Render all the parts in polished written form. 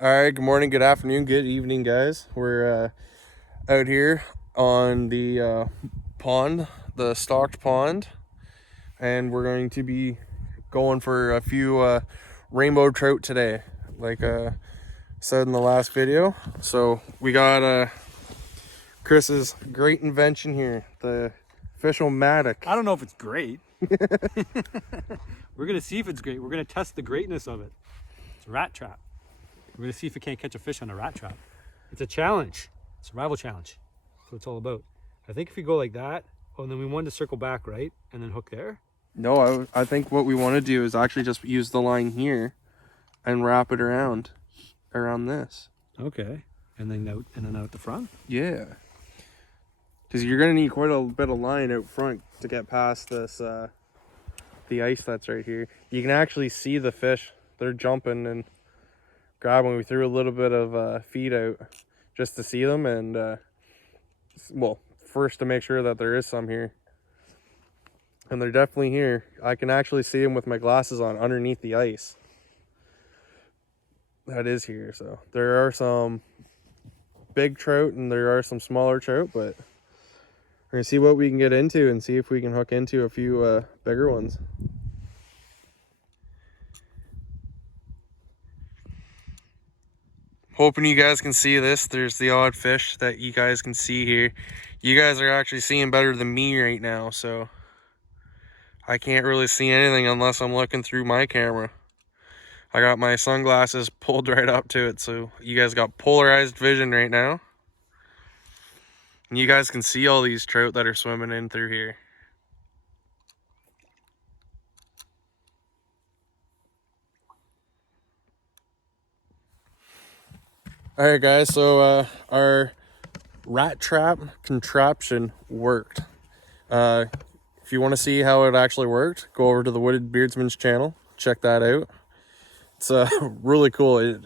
All right, good morning, good afternoon, good evening, guys. We're out here on the pond, the stocked pond, and we're going to be going for a few rainbow trout today, like said in the last video. So we got Chris's great invention here, the Fish-O-Matic. I don't know if it's great. We're going to see if it's great. We're going to test the greatness of it. It's a rat trap. We're going to see if we can't catch a fish on a rat trap. It's a challenge. Survival challenge. That's what it's all about. I think if we go like that, and then we want to circle back, right? And then hook there. No, I think what we want to do is actually just use the line here and wrap it around this. Okay. And then out the front. Yeah. Because you're going to need quite a bit of line out front to get past this, the ice that's right here. You can actually see the fish. They're jumping and grabbing. We threw a little bit of feed out just to see them. And, well, first to make sure that there is some here. And they're definitely here. I can actually see them with my glasses on underneath the ice. That is here. So there are some big trout and there are some smaller trout, but we're going to see what we can get into and see if we can hook into a few bigger ones. Hoping you guys can see this. There's the odd fish that you guys can see here. You guys are actually seeing better than me right now, so I can't really see anything unless I'm looking through my camera. I got my sunglasses pulled right up to it, so you guys got polarized vision right now. And you guys can see all these trout that are swimming in through here. All right, guys, so our rat trap contraption worked. If you want to see how it actually worked, go over to the Wooded Beardsman's channel. Check that out. It's really cool.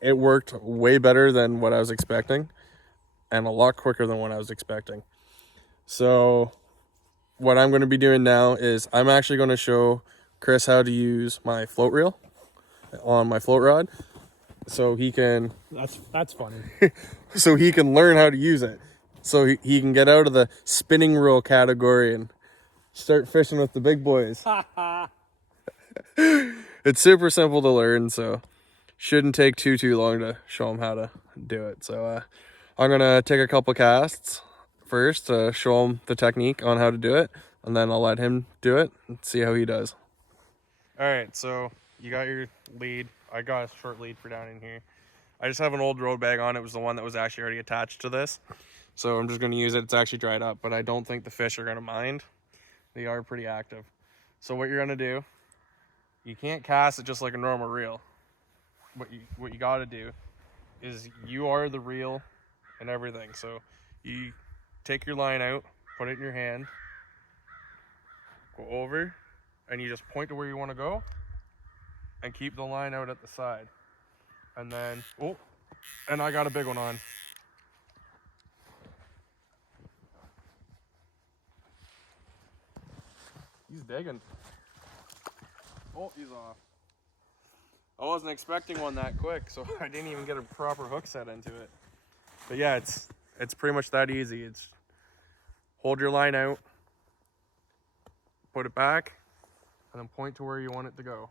It worked way better than what I was expecting and a lot quicker than what I was expecting. So what I'm going to be doing now is I'm actually going to show Chris how to use my float reel on my float rod so he can That's funny. so he can learn how to use it. So he can get out of the spinning reel category and start fishing with the big boys. It's super simple to learn, so shouldn't take too long to show him how to do it. So I'm gonna take a couple casts first to show him the technique on how to do it, and then I'll let him do it and see how he does. All right, so you got your lead. I got a short lead for down in here. I just have an old road bag on. It was the one that was actually already attached to this, so I'm just gonna use it. It's actually dried up, but I don't think the fish are gonna mind. They are pretty active. So what you're gonna do, you can't cast it just like a normal reel. What you gotta do is you are the reel and everything. So you take your line out, put it in your hand, go over, and you just point to where you want to go and keep the line out at the side. And then, oh, and I got a big one on. He's digging. Oh, he's off. I wasn't expecting one that quick, so I didn't even get a proper hook set into it. But yeah, it's pretty much that easy. It's hold your line out, put it back, and then point to where you want it to go.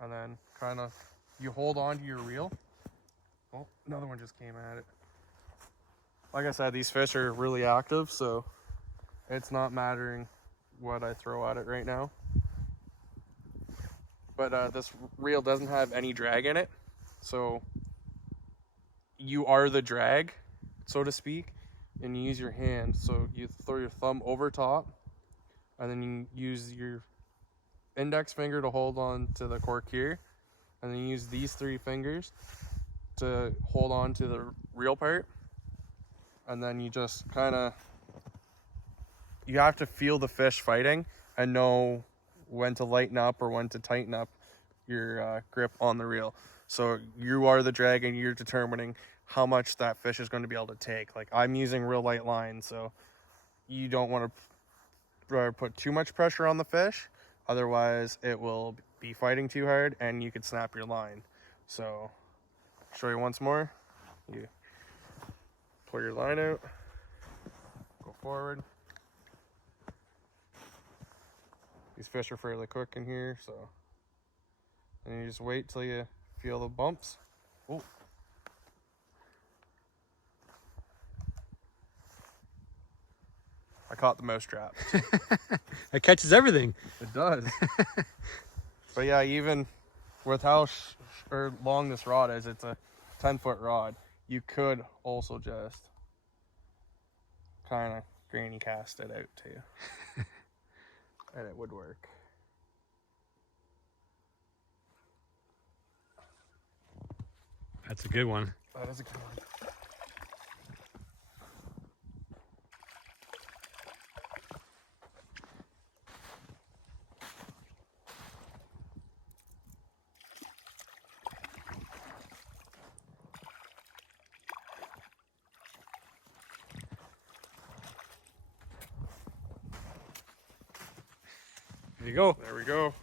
And then kind of, you hold on to your reel. Oh, another one just came at it. Like I said, these fish are really active, so it's not mattering what I throw at it right now. But this reel doesn't have any drag in it, so you are the drag, so to speak, and you use your hand. So you throw your thumb over top, and then you use your index finger to hold on to the cork here, and then you use these three fingers to hold on to the reel part, and then you just kind of, you have to feel the fish fighting and know when to lighten up or when to tighten up your grip on the reel. So you are the drag and you're determining how much that fish is going to be able to take. Like I'm using real light line, so you don't want to put too much pressure on the fish, otherwise it will be fighting too hard and you could snap your line. So show you once more. You pull your line out, go forward. These fish are fairly quick in here, so. And you just wait till you feel the bumps. Oh. I caught the mouse trap. It catches everything. It does. But yeah, even with how long this rod is, it's a 10-foot rod. You could also just kind of granny cast it out too. And it would work. That's a good one. That is a good one. There you go. There we go.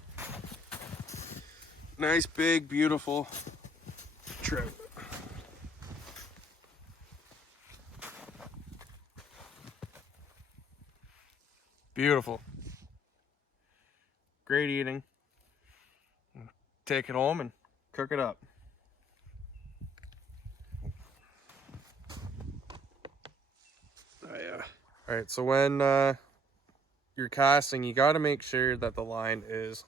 Nice, big, beautiful trout. Beautiful. Great eating. Take it home and cook it up. Oh yeah. All right, so when you're casting, you got to make sure that the line is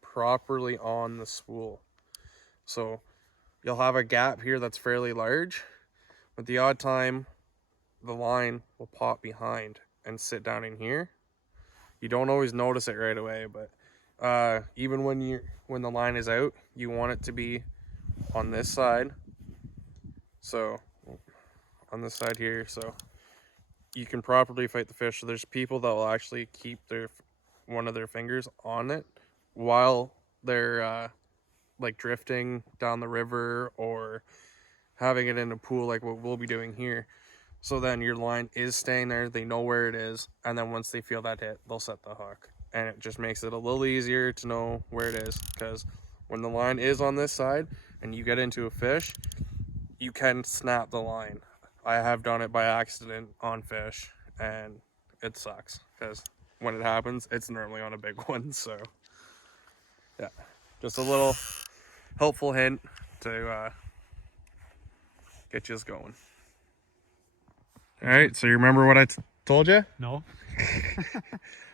properly on the spool. So you'll have a gap here that's fairly large, but the odd time the line will pop behind and sit down in here. You don't always notice it right away, but even when the line is out, you want it to be on this side. So on this side here, so you can properly fight the fish. So there's people that will actually keep one of their fingers on it while they're like drifting down the river or having it in a pool like what we'll be doing here. So then your line is staying there, they know where it is, and then once they feel that hit, they'll set the hook. And it just makes it a little easier to know where it is, because when the line is on this side and you get into a fish, you can snap the line. I have done it by accident on fish, and it sucks, because when it happens, it's normally on a big one. So yeah, just a little helpful hint to get you going. All right, so you remember what I told you? No.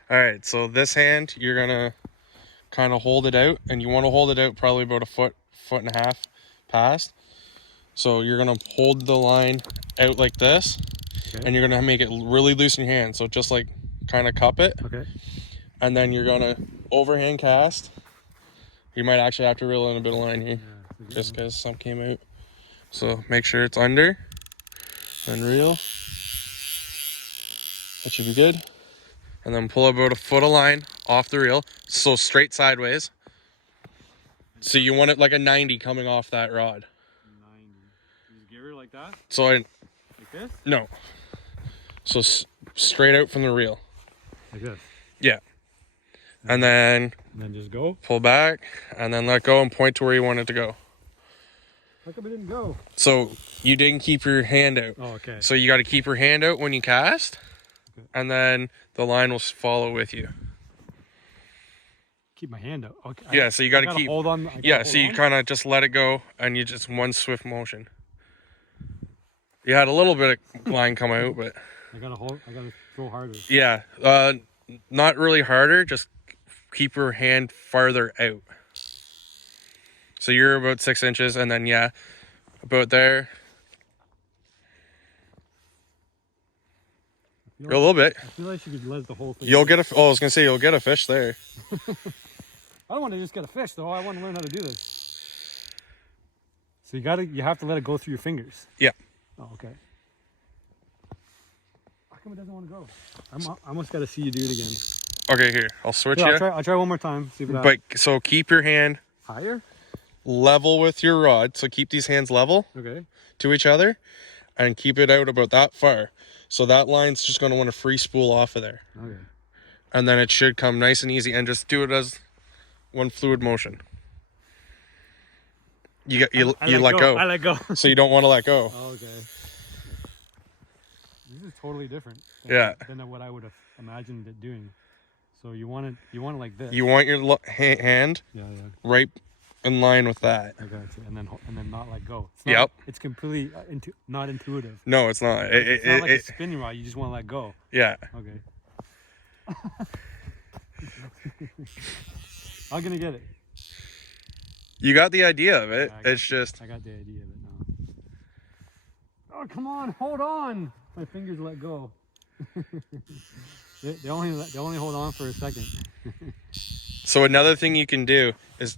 All right, so this hand, you're gonna kind of hold it out, and you want to hold it out probably about a foot and a half past. So you're gonna hold the line out like this, okay, and you're gonna make it really loose in your hand. So just like kind of cup it. Okay. And then you're gonna overhand cast. You might actually have to reel in a bit of line here, yeah, just because some came out. So make sure it's under, and reel. That should be good. And then pull about a foot of line off the reel, so straight sideways. So you want it like a 90 coming off that rod. 90. You just give her like that? So like this? No. So straight out from the reel. Like this? Yeah. And then just go? Pull back, and then let go and point to where you want it to go. How come it didn't go? So you didn't keep your hand out. Oh, okay. So you got to keep your hand out when you cast, okay, and then the line will follow with you. Keep my hand out. Okay. Yeah, so you got to keep. Hold on. Yeah, so you kind of just let it go, and you just one swift motion. You had a little bit of line come out, but I gotta hold. I gotta throw harder. Yeah, not really harder. Just keep your hand farther out. So you're about 6 inches, and then yeah, about there. A little bit. I feel like you could let the whole thing. You'll get a. Oh, I was gonna say you'll get a fish there. I don't want to just get a fish though. I want to learn how to do this. So you have to let it go through your fingers. Yeah. Oh, okay. How come it doesn't want to go? I almost got to see you do it again. Okay, here I'll switch you. I'll try one more time. See if it happens. But so keep your hand higher, level with your rod. So keep these hands level. Okay. To each other, and keep it out about that far. So that line's just going to want to free spool off of there. Okay. And then it should come nice and easy, and just do it as one fluid motion. You I let go. I let go. So you don't want to let go. Oh, okay. This is totally different. Than what I would have imagined it doing. So you want it like this. You want your hand right in line with that. I got you. And then not let go. It's completely not intuitive. No, it's not. It's not like a spinning rod. You just want to let go. Yeah. Okay. I'm gonna get it. You got the idea of it. Yeah, I got the idea of it now. Oh, come on, hold on. My fingers let go. they only hold on for a second. So another thing you can do is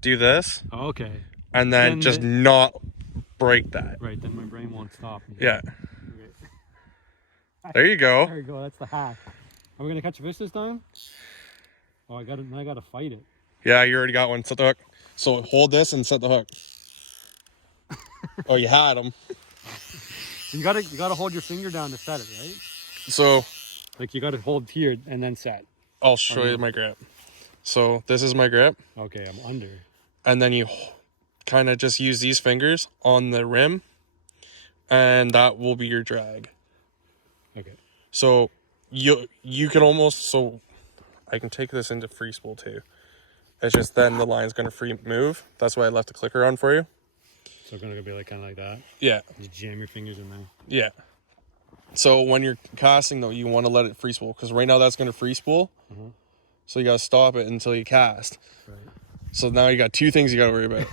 do this. Oh, okay. And then just not break that. Right, then my brain won't stop. Yeah. Okay. There you go. There you go. That's the hack. Are we gonna catch a fish this time? Oh, I gotta fight it. Yeah, you already got one. Set the hook. So hold this and set the hook. Oh, you had him. You gotta hold your finger down to set it, right? So, like you gotta hold here and then set. I'll show you my grip. So this is my grip. Okay, I'm under. And then you kind of just use these fingers on the rim, and that will be your drag. Okay. So you can almost, so I can take this into free spool too. It's just then the line's gonna free move. That's why I left the clicker on for you. So it's gonna be like kind of like that. Yeah. You jam your fingers in there. Yeah. So when you're casting though, you want to let it free spool because right now that's gonna free spool. Mm-hmm. So you gotta stop it until you cast. Right. So now you got two things you gotta worry about.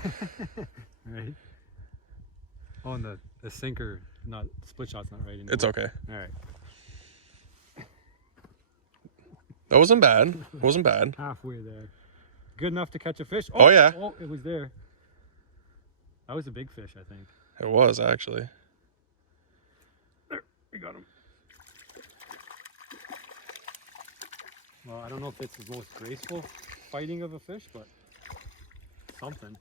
Right. Oh, and the sinker, not split shot's not right anymore. It's okay. All right. That wasn't bad. It wasn't bad. Halfway there. Good enough to catch a fish. Oh yeah. Oh, it was there. That was a big fish, I think. It was actually. There, we got him. Well, I don't know if it's the most graceful fighting of a fish, but something.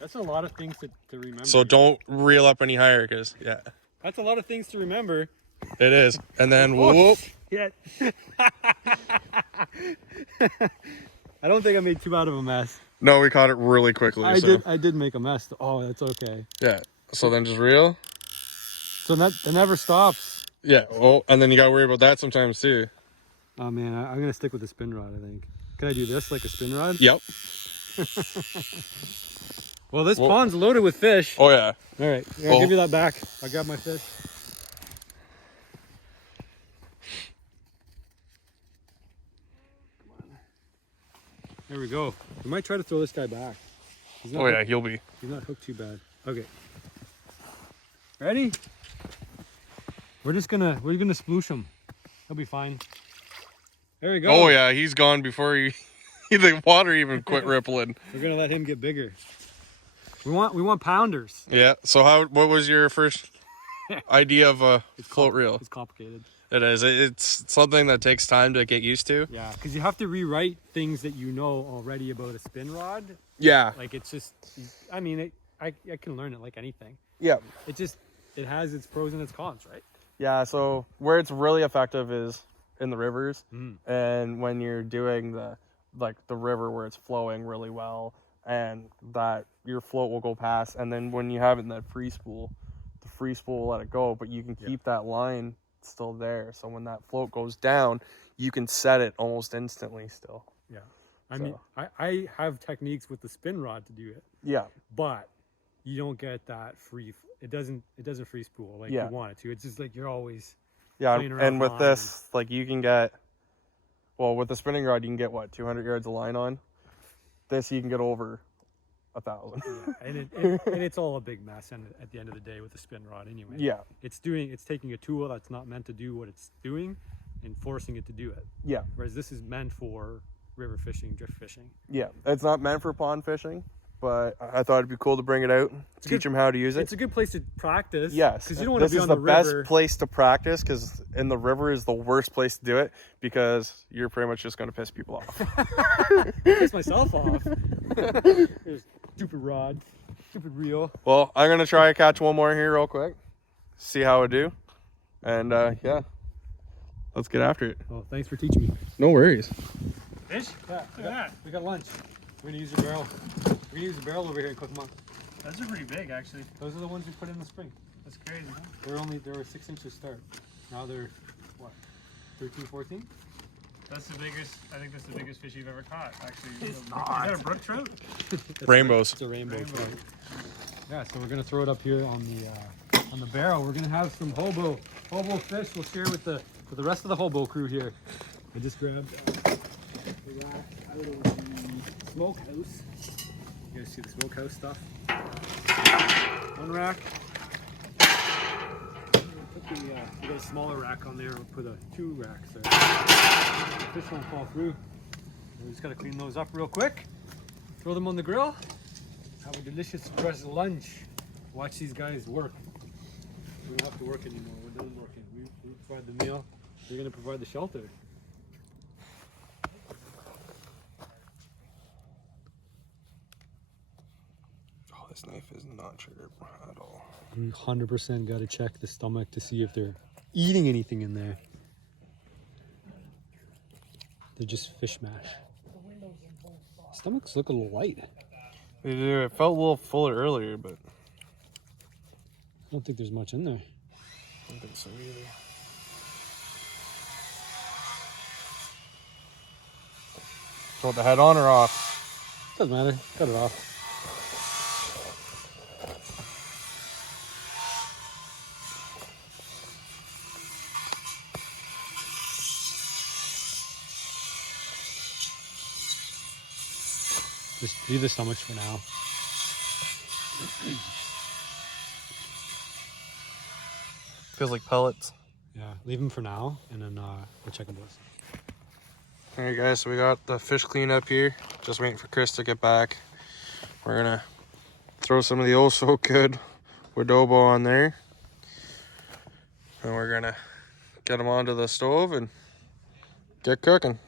That's a lot of things to remember. So don't reel up any higher, because yeah. That's a lot of things to remember. It is. And then whoop. Yeah. I don't think I made too bad of a mess. No, we caught it really quickly. I did make a mess. Oh, that's okay. Yeah. So then just reel. So that never stops. Yeah. Oh, and then you gotta worry about that sometimes too. Oh man, I'm gonna stick with the spin rod, I think. Can I do this like a spin rod? Yep. Well, this pond's loaded with fish. Oh yeah. All right, I'll give you that back. I'll grab my fish. There we go. We might try to throw this guy back. Oh yeah, he'll be. He's not hooked too bad. Okay. Ready? We're gonna sploosh him. He'll be fine. There we go. Oh yeah, he's gone before the water even quit rippling. We're gonna let him get bigger. We want pounders. Yeah. So what was your first idea of a float reel? It's complicated. It is. It's something that takes time to get used to. Yeah, because you have to rewrite things that you know already about a spin rod. Yeah. Like it's just, I mean, I can learn it like anything. Yeah. It has its pros and its cons, right? Yeah. So where it's really effective is in the rivers, and when you're doing the river where it's flowing really well, and that your float will go past, and then when you have it in that free spool, the free spool will let it go, but you can keep that line still there, so when that float goes down you can set it almost instantly still. Yeah. I mean, I have techniques with the spin rod to do it. Yeah. But you don't get that free, it doesn't free spool like you want it to. It's just like you're always playing around. And with this, like you can get, well, with the spinning rod you can get what, 200 yards of line on. This you can get over 1,000. Yeah, and it's all a big mess and at the end of the day with the spin rod anyway. Yeah. It's taking a tool that's not meant to do what it's doing and forcing it to do it. Yeah. Whereas this is meant for river fishing, drift fishing. Yeah. It's not meant for pond fishing, but I thought it'd be cool to bring it out, teach them how to use it. It's a good place to practice. Yes. Because you don't want to be on the river. This is the best place to practice, because in the river is the worst place to do it, because you're pretty much just going to piss people off. Piss myself off. Stupid rod, stupid reel. Well, I'm going to try to catch one more here real quick, see how I do. And yeah, let's get after it. Well, thanks for teaching me. No worries. Fish? Yeah, look at that. We got lunch. We're gonna use the barrel. We're gonna use the barrel over here and cook them up. Those are pretty big, actually. Those are the ones we put in the spring. That's crazy. They were 6 inches start. Now they're what? 13, 14? That's the biggest. I think that's the biggest fish you've ever caught. Actually, It's is not. that a brook trout? Rainbows. It's a rainbow. Rainbow. trout. Yeah, so we're gonna throw it up here on the barrel. We're gonna have some hobo fish. We'll share with the rest of the hobo crew here. I just grabbed the rack out of the smokehouse. You guys see the smokehouse stuff? One rack. We got a smaller rack on there. We'll put 2 racks there. The fish won't fall through. We just gotta clean those up real quick. Throw them on the grill. Have a delicious fresh lunch. Watch these guys work. We don't have to work anymore. We're done working. We provide the meal. We're gonna provide the shelter. Oh, this knife is not sharp at all. 100% got to check the stomach to see if they're eating anything in there. They're just fish mash. Stomachs look a little light. They do. It felt a little fuller earlier, but I don't think there's much in there. I don't think so either. So the head on or off? Doesn't matter. Cut it off. Just leave the stomachs for now. Feels like pellets. Yeah, leave them for now, and then we'll check them both. Alright guys, so we got the fish cleaned up here. Just waiting for Chris to get back. We're gonna throw some of the oh so good adobo on there. And we're gonna get them onto the stove and get cooking.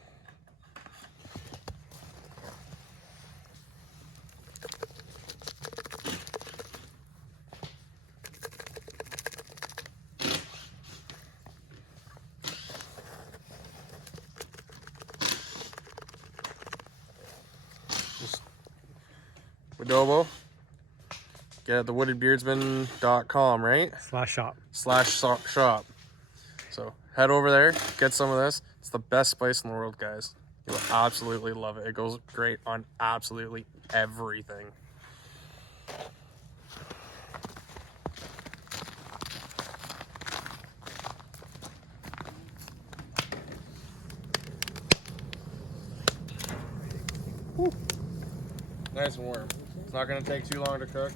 Adobo. Get at the woodedbeardsmen.com, right? /shop. So head over there, get some of this. It's the best spice in the world, guys. You'll absolutely love it. It goes great on absolutely everything. Woo. Nice and warm. It's not going to take too long to cook.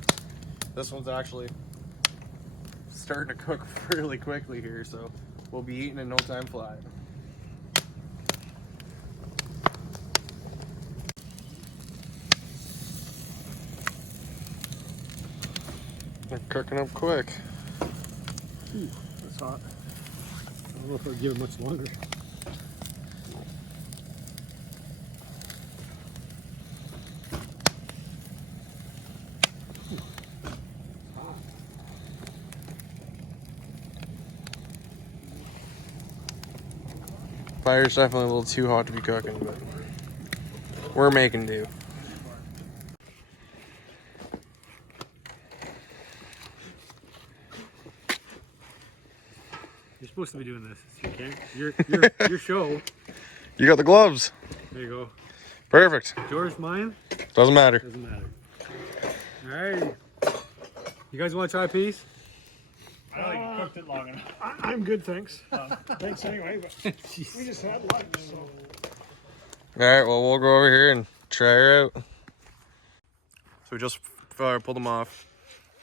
This one's actually starting to cook really quickly here, so we'll be eating in no time flat. They're cooking up quick. Ooh, that's hot. I don't know if I'll give it much longer. Fire's definitely a little too hot to be cooking, but we're making do. You're supposed to be doing this. Okay? Your show. You got the gloves. There you go. Perfect. Yours, mine? Doesn't matter. Doesn't matter. Alright. You guys want to try a piece? I don't think you cooked it long enough. I'm good, thanks. Thanks anyway, but we just had lunch, so. Alright, well, we'll go over here and try her out. So we just pulled them off.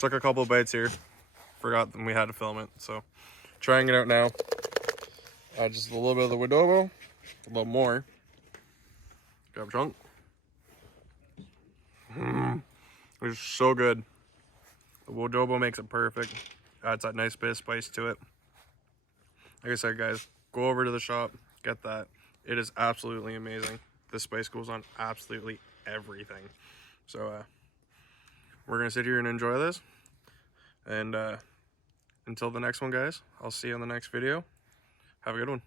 Took a couple of bites here. Forgot that we had to film it, so trying it out now. Add just a little bit of the adobo, a little more. Grab a chunk. It's so good. The adobo makes it perfect. Adds that nice bit of spice to it. Like I said, guys, go over to the shop, get that. It is absolutely amazing. This spice goes on absolutely everything. So we're gonna sit here and enjoy this. And until the next one, guys, I'll see you in the next video. Have a good one.